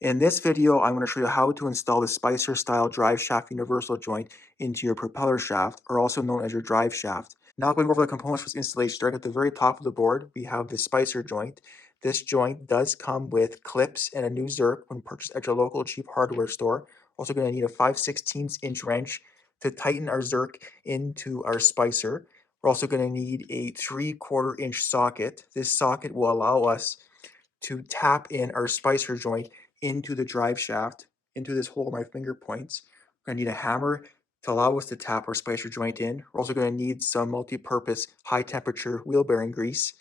In this video, I'm going to show you how to install the Spicer style drive shaft universal joint into your propeller shaft, or also known as your drive shaft. Now going over the components for this installation, starting at the very top of the board, we have the Spicer joint. This joint does come with clips and a new zerk when purchased at your local cheap hardware store. Also going to need a 5/16" wrench to tighten our zerk into our Spicer. We're also going to need a 3/4" socket. This socket will allow us to tap in our Spicer joint into the drive shaft, into this hole where my finger points. We're gonna need a hammer to allow us to tap our Spicer joint in. We're also gonna need some multi-purpose high temperature wheel bearing grease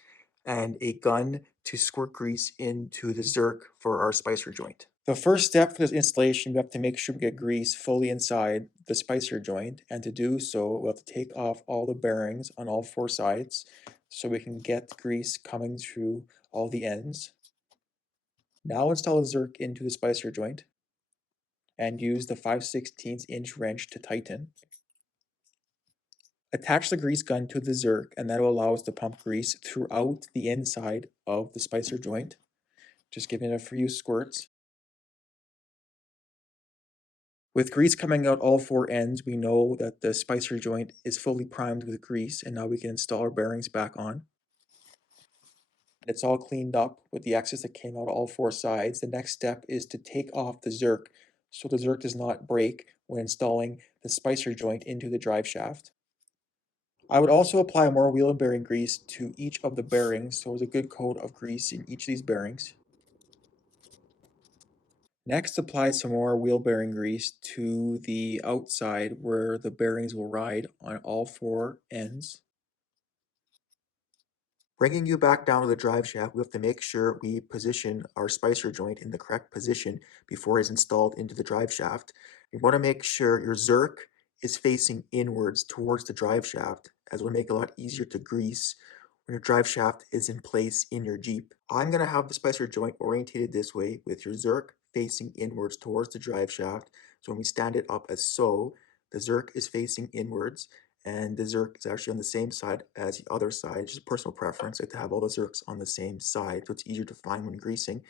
and a gun to squirt grease into the zerk for our Spicer joint. The first step for this installation, we have to make sure we get grease fully inside the Spicer joint, and to do so, we'll have to take off all the bearings on all four sides so we can get grease coming through all the ends. Now install the zerk into the Spicer joint and use the 5/16" wrench to tighten. Attach the grease gun to the zerk, and that will allow us to pump grease throughout the inside of the Spicer joint. Just giving it a few squirts. With grease coming out all four ends, we know that the Spicer joint is fully primed with grease, and now we can install our bearings back on. It's all cleaned up with the excess that came out all four sides. The next step is to take off the zerk so the zerk does not break when installing the Spicer joint into the drive shaft. I would also apply more wheel and bearing grease to each of the bearings, so there's a good coat of grease in each of these bearings. Next, apply some more wheel bearing grease to the outside where the bearings will ride on all four ends. Bringing you back down to the drive shaft, we have to make sure we position our Spicer joint in the correct position before it's installed into the drive shaft. You want to make sure your zerk is facing inwards towards the drive shaft, as it will make it a lot easier to grease when your drive shaft is in place in your Jeep. I'm going to have the Spicer joint orientated this way with your zerk facing inwards towards the drive shaft. So when we stand it up as so, the zerk is facing inwards, and the zerk is actually on the same side as the other side. Just personal preference, I like to have all the zerks on the same side, so it's easier to find when greasing.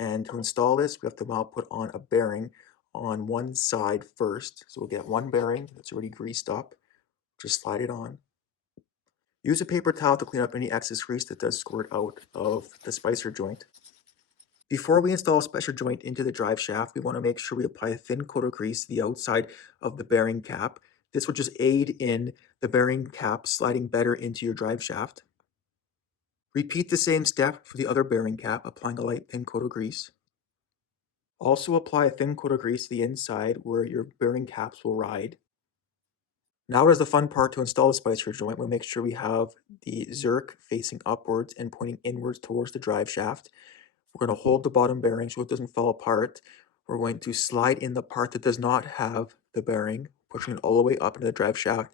And to install this, we have to now put on a bearing on one side first. So we'll get one bearing that's already greased up, just slide it on. Use a paper towel to clean up any excess grease that does squirt out of the Spicer joint. Before we install a Spicer joint into the drive shaft, we want to make sure we apply a thin coat of grease to the outside of the bearing cap. This will just aid in the bearing cap sliding better into your drive shaft. Repeat the same step for the other bearing cap, applying a light thin coat of grease. Also apply a thin coat of grease to the inside where your bearing caps will ride. Now is the fun part to install the Spicer joint. We'll make sure we have the zerk facing upwards and pointing inwards towards the drive shaft. We're going to hold the bottom bearing so it doesn't fall apart. We're going to slide in the part that does not have the bearing, pushing it all the way up into the drive shaft,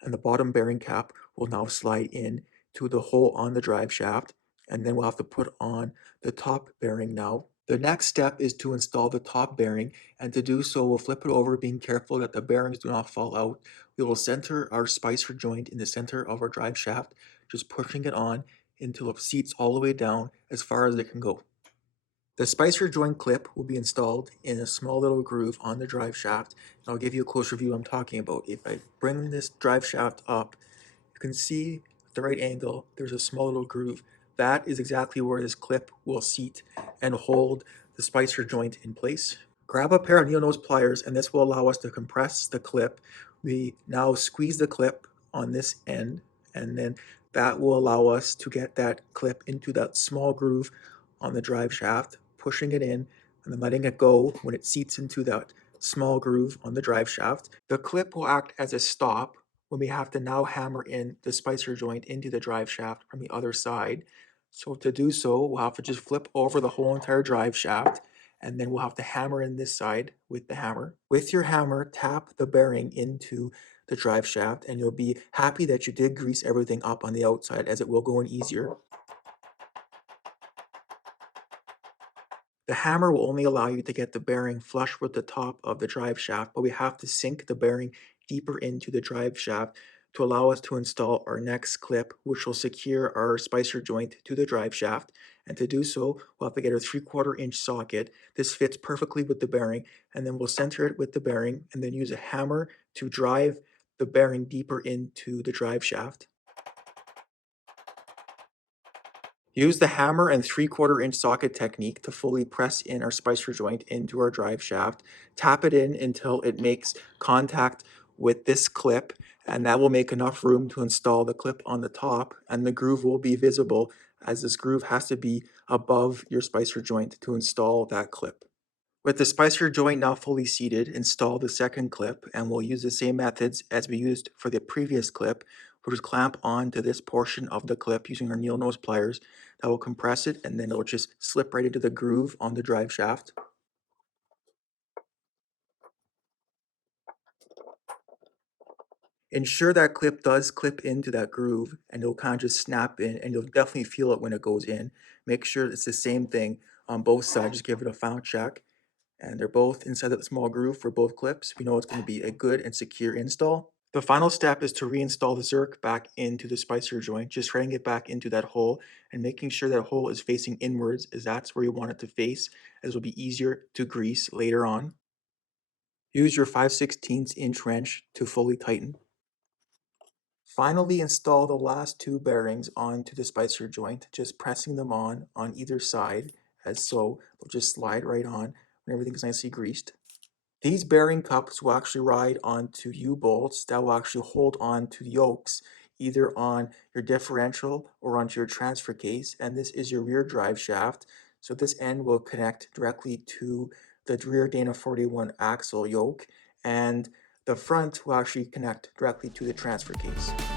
and the bottom bearing cap will now slide in to the hole on the drive shaft, and then we'll have to put on the top bearing now. The next step is to install the top bearing, and to do so, we'll flip it over, being careful that the bearings do not fall out. We will center our Spicer joint in the center of our drive shaft, just pushing it on until it seats all the way down as far as it can go. The Spicer joint clip will be installed in a small little groove on the drive shaft, and I'll give you a closer view I'm talking about. If I bring this drive shaft up, you can see at the right angle, there's a small little groove. That is exactly where this clip will seat and hold the Spicer joint in place. Grab a pair of needle nose pliers, and this will allow us to compress the clip. We now squeeze the clip on this end, and then that will allow us to get that clip into that small groove on the drive shaft, pushing it in and then letting it go when it seats into that small groove on the drive shaft. The clip will act as a stop when we have to now hammer in the Spicer joint into the drive shaft from the other side. So to do so, we'll have to just flip over the whole entire drive shaft, and then we'll have to hammer in this side with the hammer. With your hammer, tap the bearing into the drive shaft, and you'll be happy that you did grease everything up on the outside, as it will go in easier. The hammer will only allow you to get the bearing flush with the top of the drive shaft, but we have to sink the bearing deeper into the drive shaft to allow us to install our next clip, which will secure our Spicer joint to the drive shaft. And to do so, we'll have to get a 3/4 inch socket. This fits perfectly with the bearing, and then we'll center it with the bearing and then use a hammer to drive the bearing deeper into the drive shaft. Use the hammer and 3/4 inch socket technique to fully press in our spicer joint into our drive shaft. Tap it in until it makes contact with this clip, and that will make enough room to install the clip on the top, and the groove will be visible as this groove has to be above your spicer joint to install that clip. With the spicer joint now fully seated, install the second clip, and we'll use the same methods as we used for the previous clip. We'll just clamp on to this portion of the clip using our needle nose pliers. That will compress it, and then it'll just slip right into the groove on the drive shaft. Ensure that clip does clip into that groove, and it'll kind of just snap in, and you'll definitely feel it when it goes in. Make sure it's the same thing on both sides. Just give it a final check, and they're both inside that small groove for both clips. We know it's going to be a good and secure install. The final step is to reinstall the Zerk back into the spicer joint, just threading it back into that hole and making sure that hole is facing inwards, as that's where you want it to face, as it will be easier to grease later on. Use your 5/16 inch wrench to fully tighten. Finally, install the last two bearings onto the spicer joint, just pressing them on either side, as so. They'll just slide right on when everything's nicely greased. These bearing cups will actually ride onto U-bolts that will actually hold on to the yokes, either on your differential or onto your transfer case, and this is your rear drive shaft. So this end will connect directly to the rear Dana 41 axle yoke, and the front will actually connect directly to the transfer case.